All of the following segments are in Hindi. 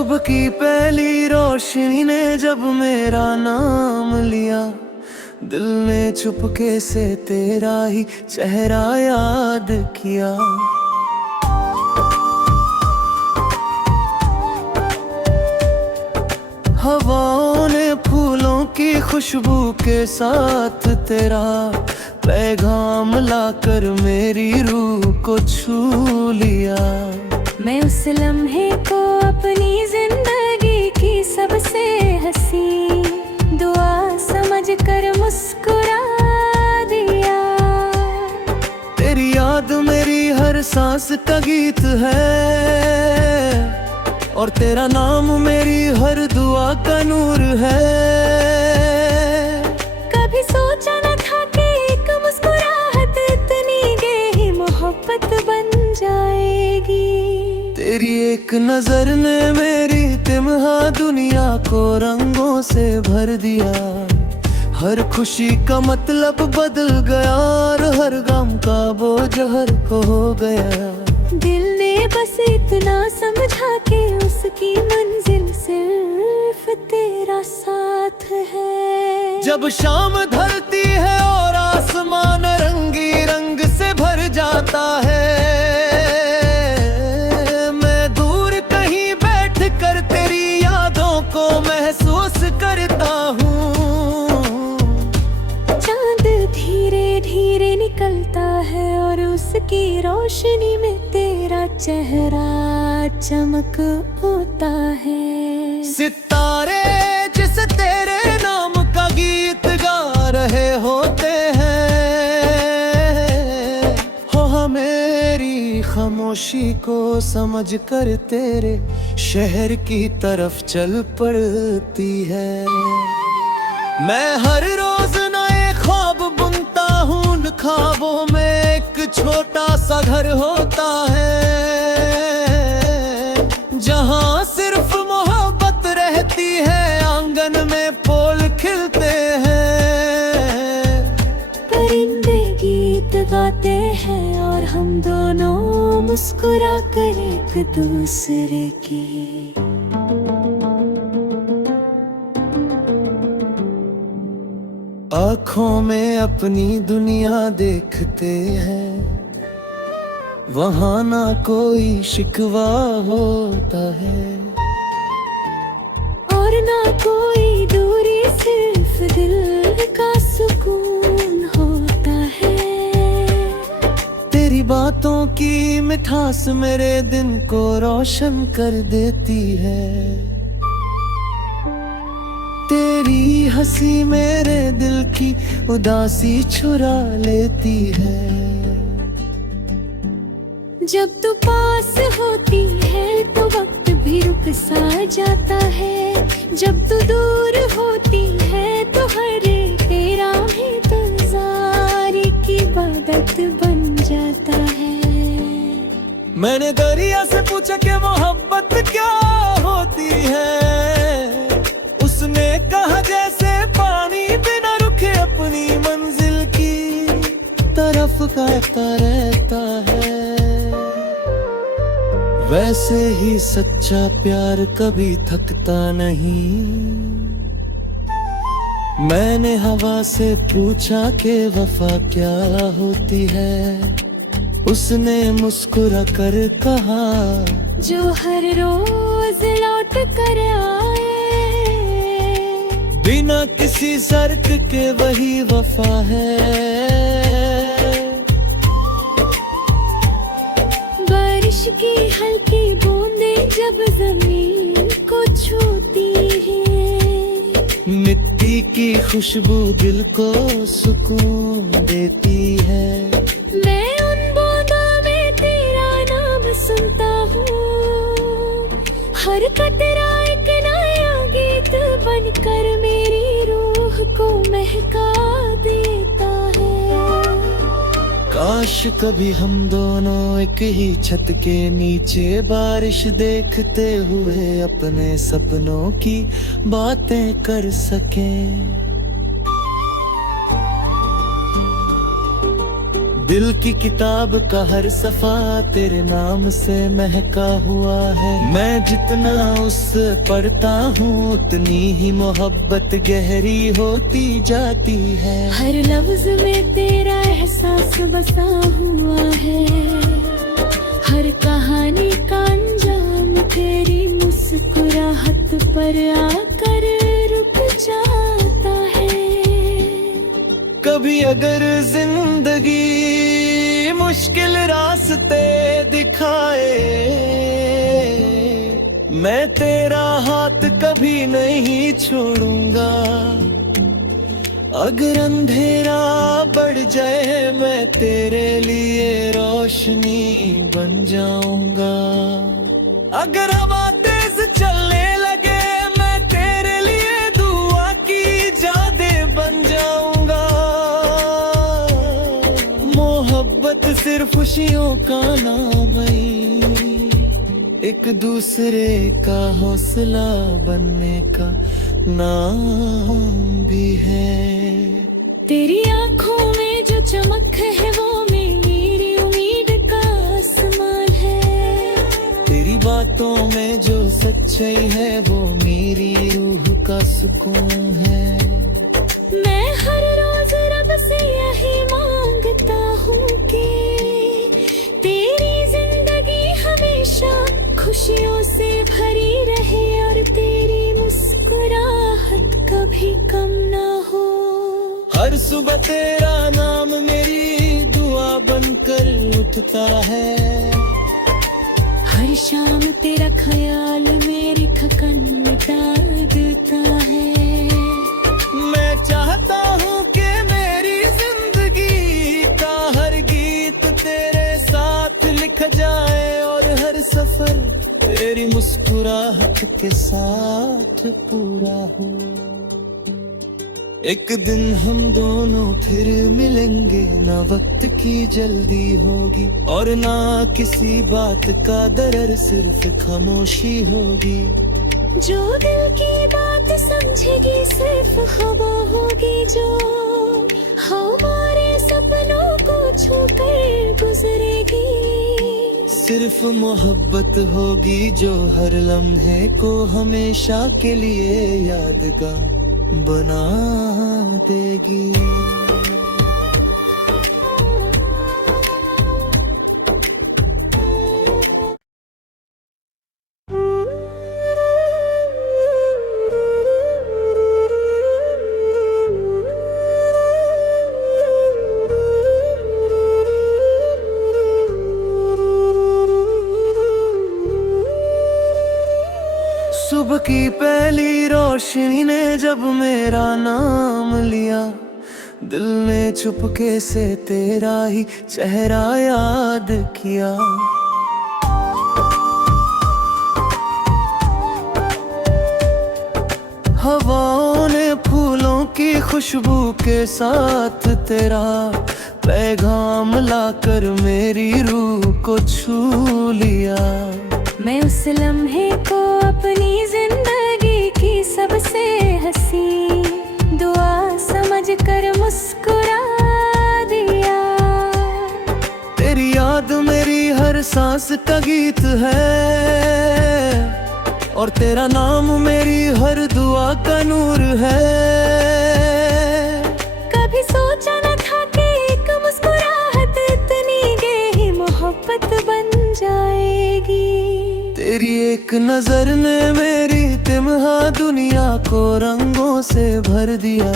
सुबह की पहली रोशनी ने जब मेरा नाम लिया, दिल ने चुपके से तेरा ही चेहरा याद किया। हवाओं ने फूलों की खुशबू के साथ तेरा पैगाम लाकर मेरी रूह को छू लिया। मैं उस लम्हे को अपनी जिंदगी की सबसे हंसी दुआ समझकर मुस्कुरा दिया। तेरी याद मेरी हर सांस का गीत है और तेरा नाम मेरी हर दुआ का नूर है। कभी सोचा न था कि एक मुस्कुराहट इतनी गहरी मोहब्बत बन जाएगी। तेरी एक नजर ने मेरी तिम्हा दुनिया को रंगों से भर दिया। हर खुशी का मतलब बदल गया और हर गम का बोझ हर खो गया। दिल ने बस इतना समझा कि उसकी मंजिल सिर्फ तेरा साथ है। जब शाम ढलती है और आसमान रंगी रंग से भर जाता है, मैं दूर कहीं बैठ कर तेरी यादों को महसूस करता हूँ। चांद धीरे धीरे निकलता है और उसकी रोशनी में तेरा चेहरा चमक होता है। सितारे जिस तेरे नाम का गीत गा रहे होते हैं, हो मेरी खामोशी को समझ कर तेरे शहर की तरफ चल पड़ती है। मैं हर रोज नए ख्वाब बुनता हूँ, उन ख्वाबों में एक छोटा सा घर होता है जहाँ सिर्फ मोहब्बत रहती है, आंगन में फूल खिलते हैं। परिंदे गीत गाते हैं और हम दोनों मुस्कुरा कर एक दूसरे की आँखों में अपनी दुनिया देखते हैं। वहाँ ना कोई शिकवा होता है और ना कोई दूरी, सिर्फ दिल का सुकून होता है। तेरी बातों की मिठास मेरे दिन को रोशन कर देती है। तेरी हंसी मेरे दिल की उदासी छुरा लेती है। जब तू पास होती है तो वक्त भी रुक सा जाता है। जब तू दूर होती है तो हर तेरा इंतजार की इबादत बन जाता है। मैंने दरिया से पूछा कि मोहब्बत क्या होती है, उसने कहा जैसे पानी बिना रुके अपनी मंजिल की तरफ गाता रहता है। वैसे ही सच्चा प्यार कभी थकता नहीं। मैंने हवा से पूछा कि वफा क्या होती है, उसने मुस्कुरा कर कहा जो हर रोज लौट कर आए, बिना किसी शर्त के वही वफा है। बारिश की हल्की बूंदें जब जमीन को छूती है, मिट्टी की खुशबू दिल को सुकून देती है। मैं उन बूंदों में तेरा नाम सुनता हूँ, हर कतरा एक नया गीत बनकर मेरी रूह को महका देता है। काश कभी हम दोनों एक ही छत के नीचे बारिश देखते हुए अपने सपनों की बातें कर सकें। दिल की किताब का हर सफा तेरे नाम से महका हुआ है। मैं जितना उससे पढ़ता हूँ उतनी ही मोहब्बत गहरी होती जाती है। हर लफ्ज में तेरा एहसास बसा हुआ है, हर कहानी का अंजाम तेरी मुस्कुराहट पर आकर रुक जाता है। कभी अगर जिंदगी मुश्किल रास्ते दिखाए, मैं तेरा हाथ कभी नहीं छोड़ूंगा। अगर अंधेरा बढ़ जाए मैं तेरे लिए रोशनी बन जाऊंगा। अगर हवा तेज चलने लगे मैं तेरे लिए दुआ की जादे बन जाऊंगा। मोहब्बत सिर्फ खुशियों का नाम नहीं, एक दूसरे का हौसला बनने का नाम भी है। तेरी आंखों में जो चमक है वो मेरी उम्मीद का आसमान है। तेरी बातों में जो सच्चाई है वो मेरी रूह का सुकून है। मैं हर रोज रब से यही मांगता हूँ कि तेरी जिंदगी हमेशा खुशियों से भरी रहे और तेरी मुस्कुराहट कभी कम ना हो। हर सुबह तेरा नाम मेरी दुआ बनकर उठता है। हर शाम तेरा ख्याल मेरी थकन मिटा देता है। मैं चाहता हूँ कि मेरी जिंदगी का हर गीत तेरे साथ लिखा जाए और हर सफर तेरी मुस्कुराहट के साथ पूरा हो। एक दिन हम दोनों फिर मिलेंगे, ना वक्त की जल्दी होगी और ना किसी बात का दर्द, सिर्फ खामोशी होगी। जो दिल की बात समझेगी सिर्फ हवा होगी जो हमारे सपनों को छूकर गुजरेगी। सिर्फ मोहब्बत होगी जो हर लम्हे को हमेशा के लिए यादगार बना देगी। सुबह की पहली रोशनी ने जब मेरा नाम लिया, दिल ने चुपके से तेरा ही चेहरा याद किया। हवाओं ने फूलों की खुशबू के साथ तेरा पैगाम लाकर मेरी रूह को छू लिया। मैं उस लम्हे को अपनी जिंदगी की सबसे हंसी दुआ समझकर मुस्कुरा दिया। तेरी याद मेरी हर सांस का गीत है और तेरा नाम मेरी हर दुआ का नूर है। कभी सोचा न था कि एक मुस्कुराहट इतनी गहरी मोहब्बत बन जाएगी। तेरी एक नजर ने मेरी तिम्हा दुनिया को रंगों से भर दिया।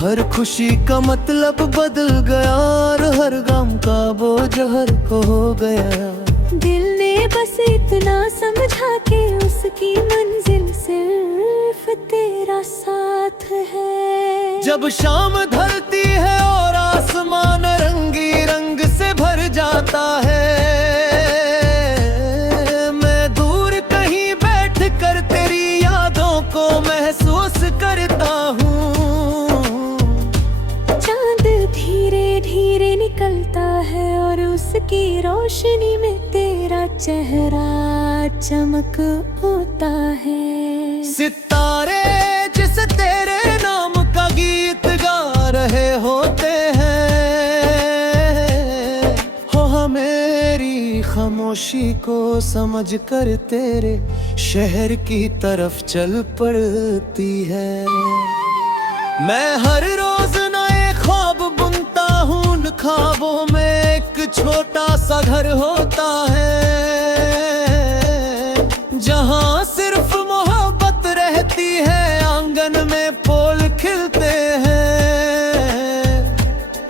हर खुशी का मतलब बदल गया और हर गम का बोझ हर खो गया। दिल ने बस इतना समझा कि उसकी मंजिल सिर्फ तेरा साथ है। जब शाम ढलती है और आसमान रंगी रंग से भर जाता है, को महसूस करता हूँ। चांद धीरे धीरे निकलता है और उसकी रोशनी में तेरा चेहरा चमक होता है। सितारे जिस तेरे नाम का गीत गा रहे होते हैं, खामोशी को समझ कर तेरे शहर की तरफ चल पड़ती है। मैं हर रोज नए ख्वाब बुनता हूँ, उन ख्वाबों में एक छोटा सा घर होता है, जहाँ सिर्फ मोहब्बत रहती है, आंगन में फूल खिलते हैं,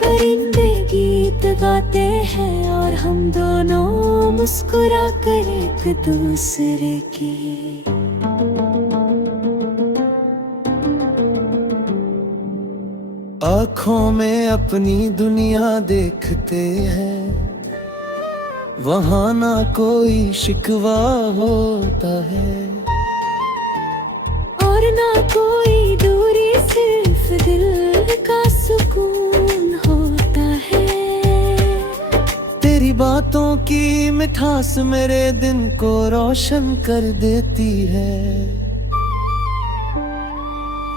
परिंदे गीत गाते हैं और हम दोनों मुस्कुरा कर एक दूसरे की आँखों में अपनी दुनिया देखते हैं, वहाँ ना कोई शिकवा होता है और ना कोई दूरी, सिर्फ दिल का सुकून होता है। तेरी बातों की मिठास मेरे दिन को रोशन कर देती है,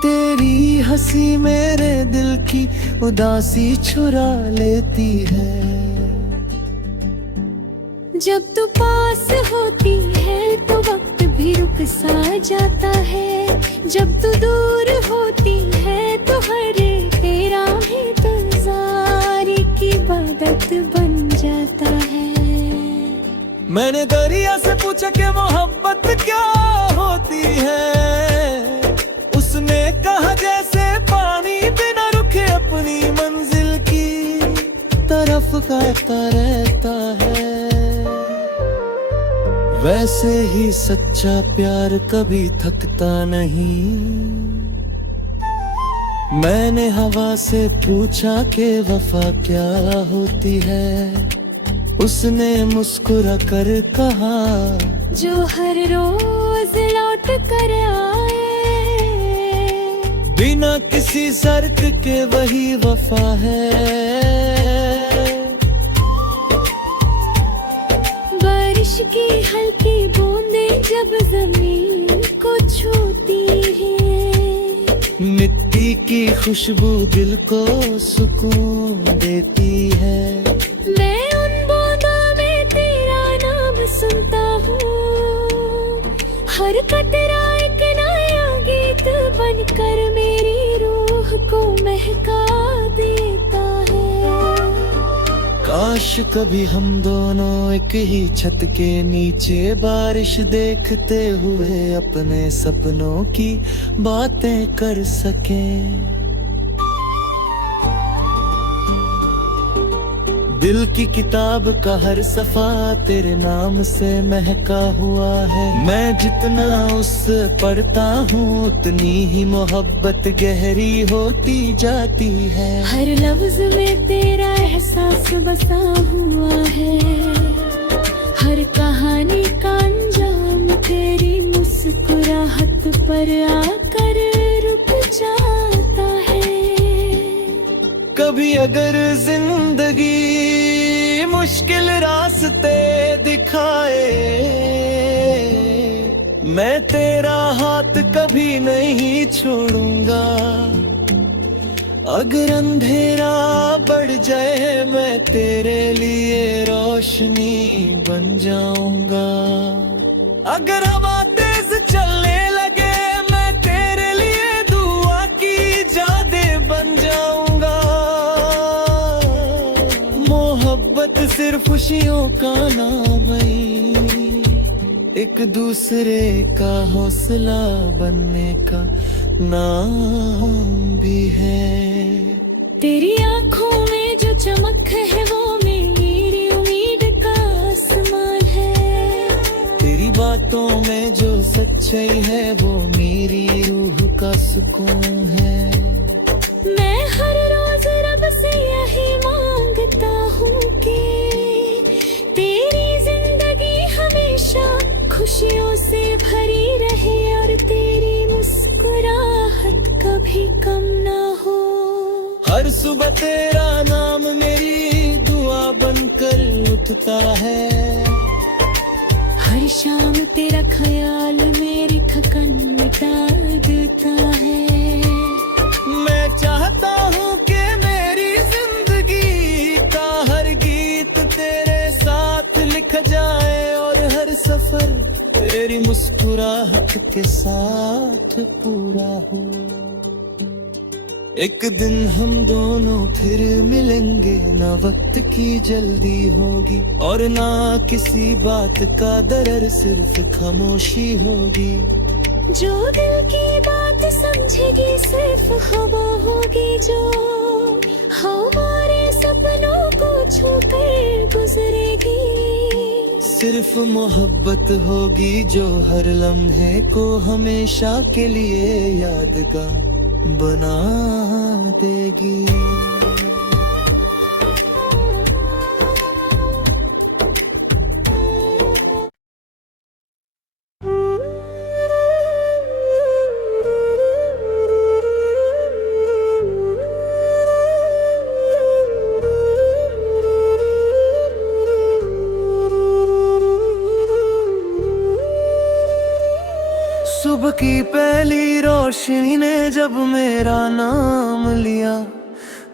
तेरी हंसी मेरे दिल की उदासी छुरा लेती है। जब तू पास होती है तो वक्त भी रुक सा जाता है, जब तू दूर होती है तो हर तेरा इंतजार की इबादत बन जाता है। मैंने दरिया से पूछा कि मोहब्बत क्या होती है, उसने कहा जैसे पानी बिना रुके अपनी मंजिल की तरफ गाता रहता है, वैसे ही सच्चा प्यार कभी थकता नहीं। मैंने हवा से पूछा कि वफा क्या होती है, उसने मुस्कुरा कर कहा जो हर रोज लौट कर आए, बिना किसी शर्त के वही वफा है। बारिश की हल्की बूंदें जब जमीन को छूती हैं, मिट्टी की खुशबू दिल को सुकून देती है। मैं उन बूंदों में तेरा नाम सुनता हूँ, हर कतरा एक नया गीत बनकर मेरी रूह को महका देता है। काश कभी हम दोनों एक ही छत के नीचे बारिश देखते हुए अपने सपनों की बातें कर सकें। दिल की किताब का हर सफा तेरे नाम से महका हुआ है, मैं जितना उस पढ़ता हूँ उतनी ही मोहब्बत गहरी होती जाती है। हर लफ्ज में तेरा एहसास बसा हुआ है, हर कहानी का अंजाम तेरी मुस्कुराहट पर आकर रुक जाता है। कभी अगर जिंदगी मुश्किल रास्ते दिखाए, मैं तेरा हाथ कभी नहीं छोड़ूंगा। अगर अंधेरा बढ़ जाए मैं तेरे लिए रोशनी बन जाऊंगा। अगर हवा तेज चलने लगे मैं तेरे लिए दुआ की जादे बन जाऊंगा। मोहब्बत सिर्फ खुशियों का नाम है, एक दूसरे का हौसला बनने का नाम भी है। तेरी आंखों में जो चमक है वो मेरी उम्मीद का आसमान है, तेरी बातों में जो सच्चाई है वो मेरी रूह का सुकून है। मैं हर रोज रब से यही मांगता हूँ कि तेरी जिंदगी हमेशा खुशियों से भरी रहे और तेरी मुस्कुराहट कभी कम ना हो। हर सुबह तेरा नाम मेरी दुआ बनकर उठता है, हर शाम तेरा ख्याल मेरी थकन मिटा देता है। मैं चाहता हूँ कि मेरी जिंदगी का हर गीत तेरे साथ लिख जा तेरी मुस्कुराहट के साथ पूरा हूँ। एक दिन हम दोनों फिर मिलेंगे, ना वक्त की जल्दी होगी और ना किसी बात का दरर, सिर्फ खामोशी होगी। जो दिल की बात समझेगी सिर्फ हवा होगी, जो हमारे सपनों को छूकर गुजरेगी। सिर्फ मोहब्बत होगी जो हर लम्हे को हमेशा के लिए यादगार बना देगी। सुबह की पहली रोशनी ने जब मेरा नाम लिया,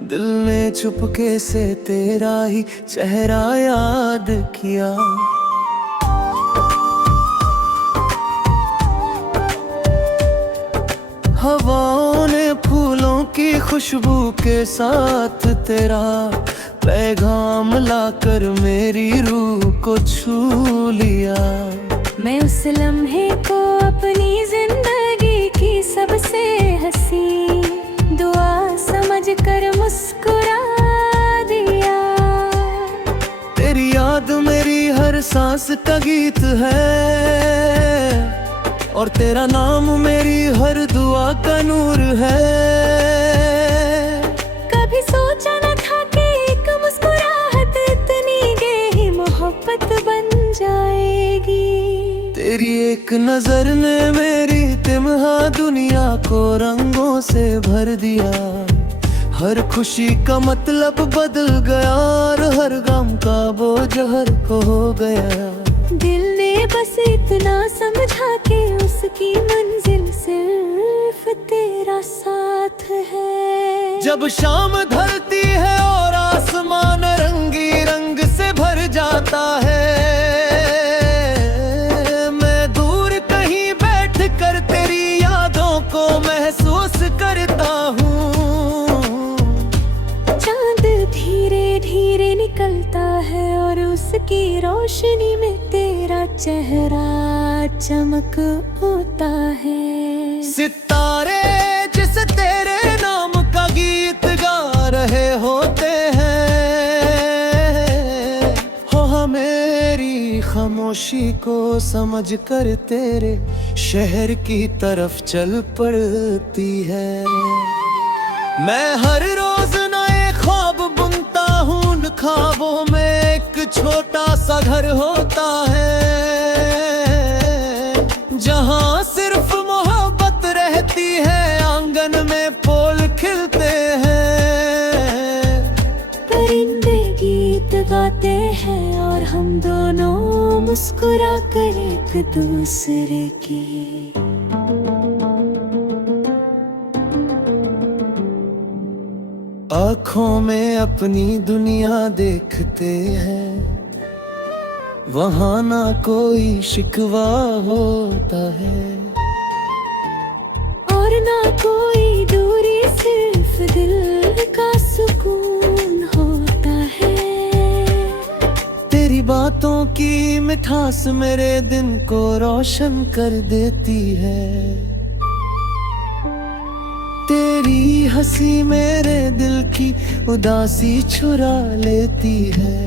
दिल ने चुपके से तेरा ही चेहरा याद किया। हवाओं ने फूलों की खुशबू के साथ तेरा पैगाम लाकर मेरी रूह को छू लिया। मैं उस लम्हे को अपनी जिंदगी की सबसे हंसी दुआ समझकर मुस्कुरा दिया। तेरी याद मेरी हर सांस का गीत है और तेरा नाम मेरी हर दुआ का नूर है। कभी सोचा न था कि एक मुस्कुराहट इतनी गहरी मोहब्बत बन जाएगी। तेरी एक नजर ने मेरी तिम्हा दुनिया को रंगों से भर दिया। हर खुशी का मतलब बदल गया और हर गम का बोझ हर खो गया। दिल ने बस इतना समझा कि उसकी मंजिल सिर्फ तेरा साथ है। जब शाम ढलती है और आसमान रंगी रंग से भर जाता है, महसूस करता हूँ। चांद धीरे धीरे निकलता है और उसकी रोशनी में तेरा चेहरा चमक होता है। सितारे जिस तेरे नाम का गीत गा रहे होते हैं, हो मेरी खामोशी को समझ कर तेरे शहर की तरफ चल पड़ती है। मैं हर रोज नए ख्वाब बुनता हूँ, उन ख्वाबों में एक छोटा सा घर होता है जहाँ सिर्फ मोहब्बत रहती है, आंगन में फूल खिलते हैं। परिंदे गीत गाते हैं और हम दोनों मुस्कुरा कर एक दूसरे की आँखों में अपनी दुनिया देखते हैं। वहाँ ना कोई शिकवा होता है और ना कोई दूरी, सिर्फ दिल का सुकून होता है। तेरी बातों की मिठास मेरे दिन को रोशन कर देती है। तेरी हंसी मेरे दिल की उदासी छुरा लेती है।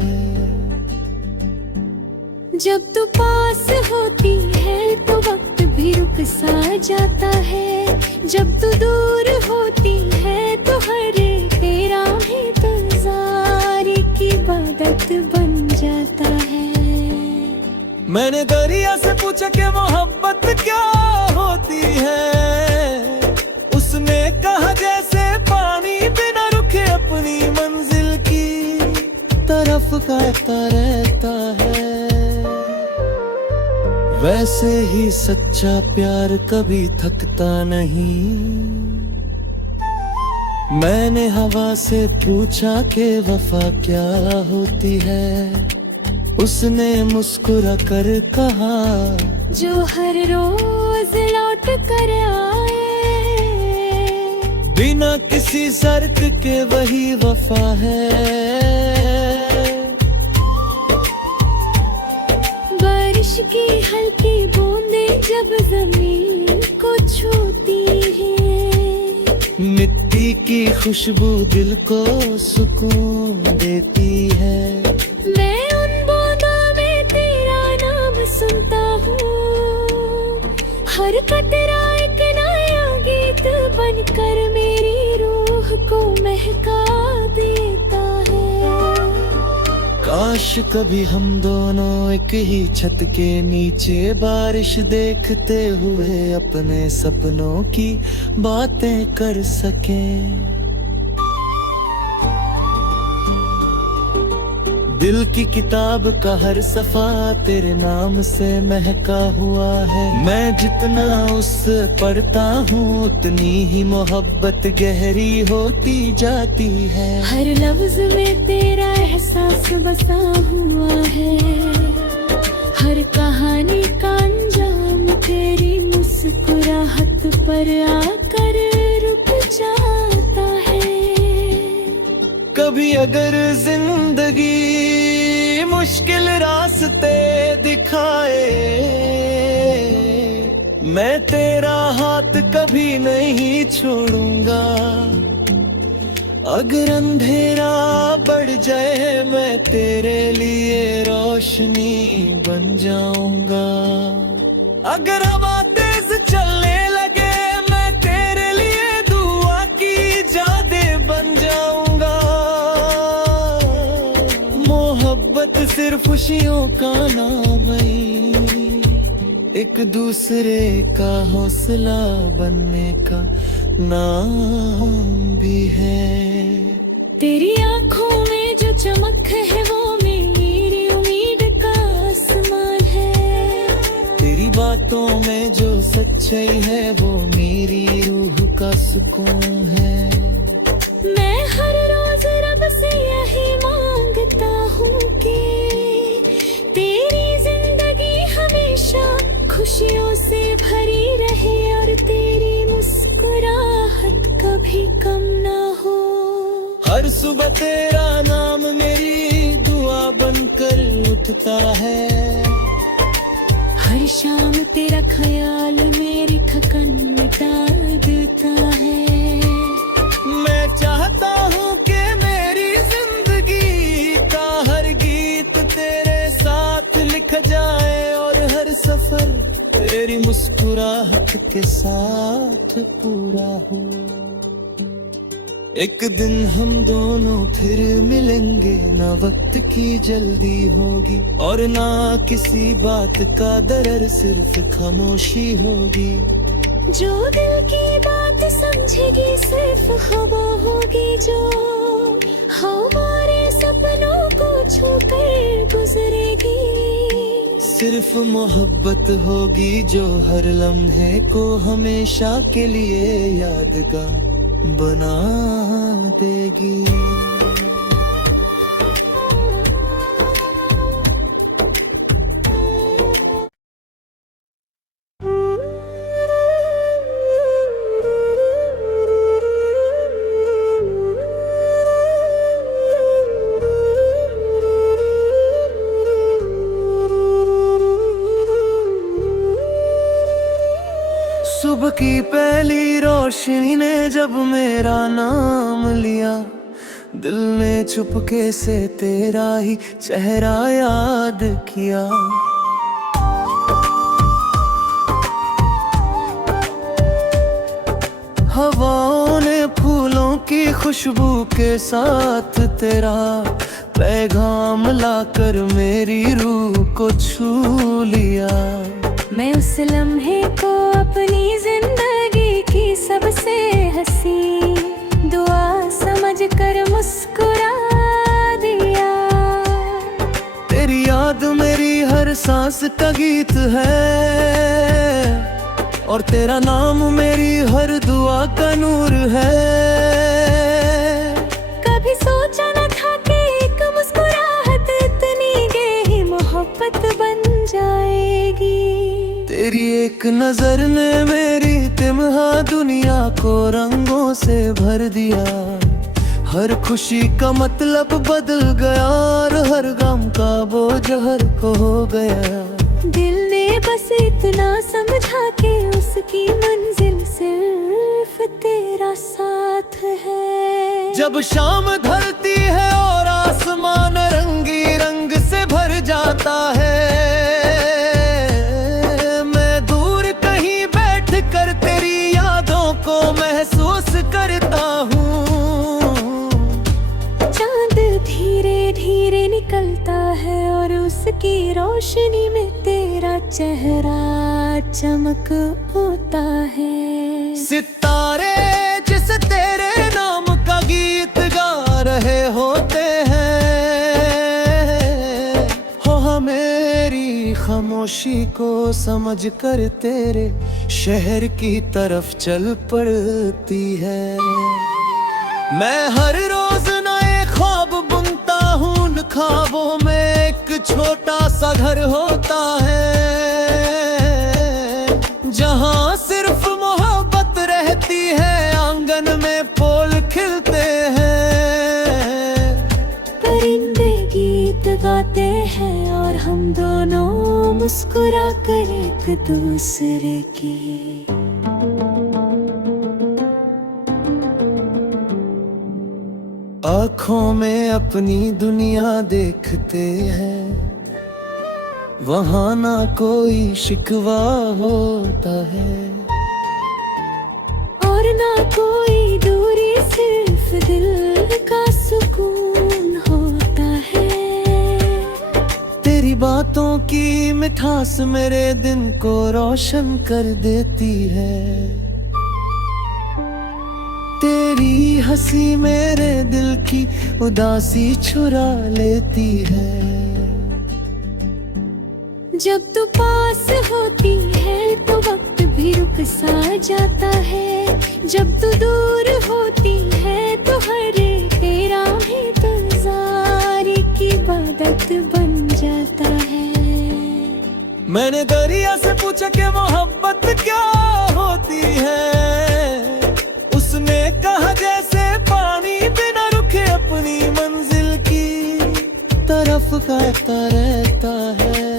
जब तू पास होती है तो वक्त भी रुक सा जाता है। जब तू दूर होती है तो हर तेरा इंतजार की इबादत बन जाता है। मैंने दरिया से पूछा कि मोहब्बत क्या होती है, उसने कहा जैसे पानी बिना रुके अपनी मंजिल की तरफ गाता रहता है। वैसे ही सच्चा प्यार कभी थकता नहीं। मैंने हवा से पूछा कि वफा क्या होती है, उसने मुस्कुरा कर कहा जो हर रोज लौट कर आए। बिना किसी शर्त के वही वफा है। बारिश की हल्की बूंदें जब जमीन को छूती हैं, मिट्टी की खुशबू दिल को सुकून देती है। मैं उन बूंदों में तेरा नाम सुनता हूँ, हर कतरा एक नया गीत बनकर मेरी रूह को महका देता है। काश कभी हम दोनों एक ही छत के नीचे बारिश देखते हुए अपने सपनों की बातें कर सकें। दिल की किताब का हर सफा तेरे नाम से महका हुआ है। मैं जितना उस पढ़ता हूँ उतनी ही मोहब्बत गहरी होती जाती है। हर लफ्ज में तेरा एहसास बसा हुआ है, हर कहानी का अंजाम तेरी मुस्कुराहट पर आकर रुक जाता है। कभी अगर जिंदगी मुश्किल रास्ते दिखाए, मैं तेरा हाथ कभी नहीं छोड़ूंगा। अगर अंधेरा बढ़ जाए मैं तेरे लिए रोशनी बन जाऊंगा। अगर हवा तेज चलने लगे मैं तेरे लिए दुआ की जादे बन जाऊंगा। मोहब्बत सिर्फ खुशियों का नाम नहीं, एक दूसरे का हौसला बनने का नाम भी है। तेरी आंखों में जो चमक है वो मेरी उम्मीद का आसमान है। तेरी बातों में जो सच्चाई है वो मेरी रूह का सुकून है। मैं हर रोज रब से यही मांगता हूँ कि तेरी जिंदगी हमेशा खुशियों से भरी रहे और तेरी मुस्कुराहट कभी कम ना हो। हर सुबह तेरा नाम मेरी दुआ बनकर उठता है। हर शाम तेरा ख्याल मेरी थकन मिटा देता है। मैं चाहता हूँ कि मेरी जिंदगी का हर गीत तेरे साथ लिख जाए और हर सफर तेरी मुस्कुराहट के साथ पूरा हो। एक दिन हम दोनों फिर मिलेंगे, ना वक्त की जल्दी होगी और ना किसी बात का दर्द, सिर्फ खामोशी होगी। जो दिल की बात समझेगी सिर्फ खबा होगी, जो हमारे सपनों को छूकर गुजरेगी। सिर्फ मोहब्बत होगी जो हर लम्हे को हमेशा के लिए यादगार बना देगी। सुबह की पहली रोशनी ने जब मेरा नाम लिया, दिल ने चुपके से तेरा ही चेहरा याद किया। हवाओं ने फूलों की खुशबू के साथ तेरा पैगाम लाकर मेरी रूह को छू लिया। मैं उस लम्हे को अपनी जिंदगी की सबसे हंसी दुआ समझकर मुस्कुरा दिया। तेरी याद मेरी हर सांस का गीत है और तेरा नाम मेरी हर दुआ का नूर है। कभी सोचा न था कि एक मुस्कुराहट इतनी गहरी मोहब्बत बन जाएगी। तेरी एक नजर ने मेरी तिम्हा दुनिया को रंगों से भर दिया। हर खुशी का मतलब बदल गया और हर गम का बोझ हर खो गया। दिल ने बस इतना समझा कि उसकी मंजिल सिर्फ तेरा साथ है। जब शाम ढलती है और आसमान रंगी रंग से भर जाता है, मैं दूर कहीं बैठ कर तेरी यादों को महसूस करता हूँ। चांद धीरे धीरे निकलता है और उसकी रोशनी में तेरा चेहरा चमक होता है। सितारे जिस तेरे नाम का गीत गा रहे होते हैं, हो मेरी खामोशी को समझ कर तेरे शहर की तरफ चल पड़ती है। मैं हर रोज नए ख्वाब बुनता हूँ, उन ख्वाबों में एक छोटा सा घर होता है, जहाँ सिर्फ मोहब्बत रहती है, आंगन में फूल खिलते हैं। परिंदे गीत गाते हैं और हम दोनों मुस्कुरा कर एक दूसरे की आँखों में अपनी दुनिया देखते हैं, वहाँ ना कोई शिकवा होता है और ना कोई दूरी, सिर्फ दिल का सुकून होता है। तेरी बातों की मिठास मेरे दिन को रोशन कर देती है। तेरी हंसी मेरे दिल की उदासी छुरा लेती है। जब तू पास होती है तो वक्त भी रुक सा जाता है। जब तू दूर होती है तो हर तेरा इंतजार की इबादत बन जाता है। मैंने दरिया से पूछा कि मोहब्बत क्या होती है, उसने कहा जैसे पानी बिना रुके अपनी मंजिल की तरफ गाता रहता है।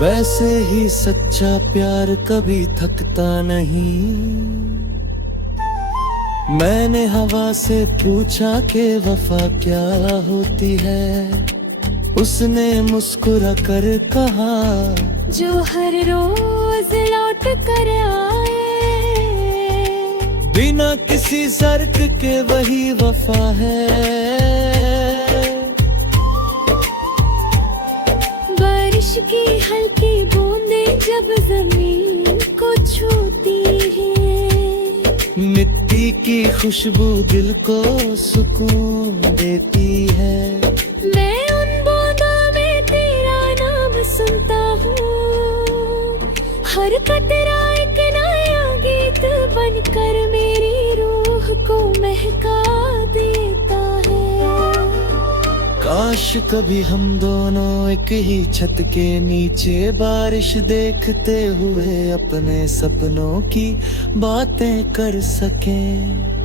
वैसे ही सच्चा प्यार कभी थकता नहीं। मैंने हवा से पूछा कि वफा क्या होती है, उसने मुस्कुरा कर कहा जो हर रोज लौट कर आए, बिना किसी शर्त के वही वफा है। बारिश की हल्की बूंदें जब जमीन को छूती हैं, मिट्टी की खुशबू दिल को सुकून देती है। मैं उन बूंदों में तेरा नाम सुनता हूँ, हर कतरा एक नया गीत बनकर मेरी रूह को महका देता है। काश कभी हम दोनों एक ही छत के नीचे बारिश देखते हुए अपने सपनों की बातें कर सकें।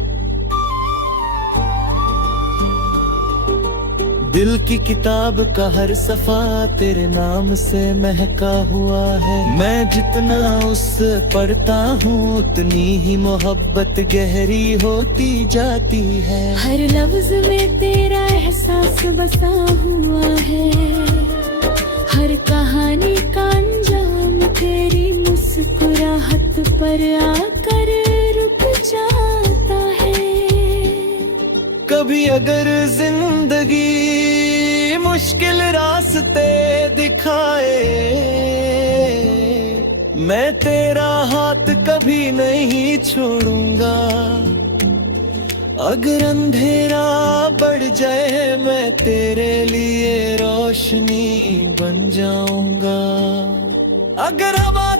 दिल की किताब का हर सफा तेरे नाम से महका हुआ है। मैं जितना उससे पढ़ता हूँ उतनी ही मोहब्बत गहरी होती जाती है। हर लफ्ज में तेरा एहसास बसा हुआ है, हर कहानी का अंजाम तेरी मुस्कुराहट पर आकर रुक जाता है। कभी अगर जिंदगी मुश्किल रास्ते दिखाए, मैं तेरा हाथ कभी नहीं छोड़ूंगा। अगर अंधेरा बढ़ जाए मैं तेरे लिए रोशनी बन जाऊंगा। अगर हवा